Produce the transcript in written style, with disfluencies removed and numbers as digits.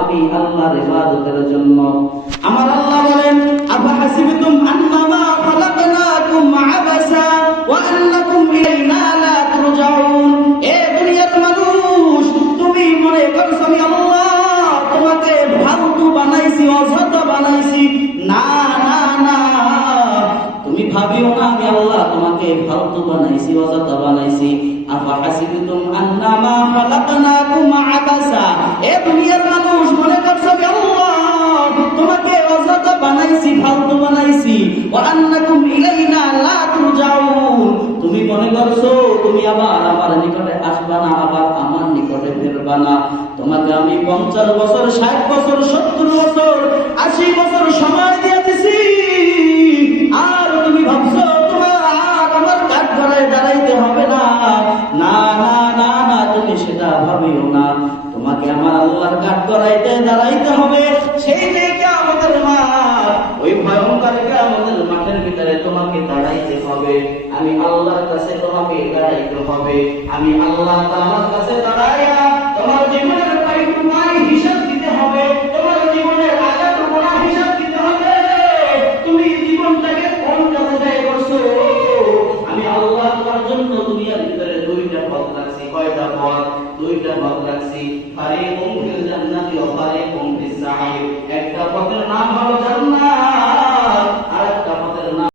আমি আল্লাহর ইবাদতের জন্য। আমার আল্লাহ বলেন, আফা হাসিবতুম আন্নামা খালাকনাকুম আবাসা ওয়া আন্নাকুম ইলাইনা লা তুরজাউন। এ দুনিয়ার মানুষ, তুমি মনে করছো আমি আল্লাহ তোমাকে ফালতু বানাইছি, অযথা বানাইছি? না না না, তুমি ভাবিও না আমি আল্লাহ তোমাকে ফালতু বানাইছি, অযথা বানাইছি। আফা হাসিবতুম আন্নামা খালাকনাকুম আবাসা। এ দুনিয়ার মানুষ, মনে করছো আমি আল্লাহ তোমাকে অযথা বানাইছি, ফালতু বানাইছি। ওয়া আন্নাকুম ইলাইনা লা তুরজাউন, তুমি মনে করছো তুমি আবার আমার নিকটে আসবা না, আবার আমার নিকটে ফিরবা না। তোমাকে আমি 50 বছর, 60 বছর, 70 বছর, 80 বছর সময় দিয়ে দিছি, আর তুমি ভাবছো তোমার আর আমার কাঠ গড়ায় দাঁড়াইতে হবে না? না না না না, তুমি সেটা ভাবিও না। তোমাকে আমার আল্লাহর কাঠ গড়াইতে দাঁড়াইতে হবে। সেই যে কিয়ামতের মাঠ, ওই ভয়ঙ্কর কিয়ামতের মাঠের ভিতরে তোমাকে দাঁড়াইতে হবে। আমি আল্লাহর কাছে তোমাকে দাঁড়াইতে হবে। আমি আল্লাহ তাআলার কাছে দাঁড়াইয়া তোমার জীবনের পাই হিসাব দিতে হবে। তোমার জীবনের আঘাত গুনাহ হিসাব দিতে হবে। তুমি জীবনটাকে কোন জায়গায় করছো? আমি আল্লাহ তোমার জন্য দুনিয়ার ভিতরে দুইটা পথ রাখছি। কয়টা পথ? দুইটা পথ রাখছি। ফারিকুম ফিল জান্নাতি ওয়া ফারিকুম ফিস সাঈর। একটা পথের নাম হলো জান্নাত,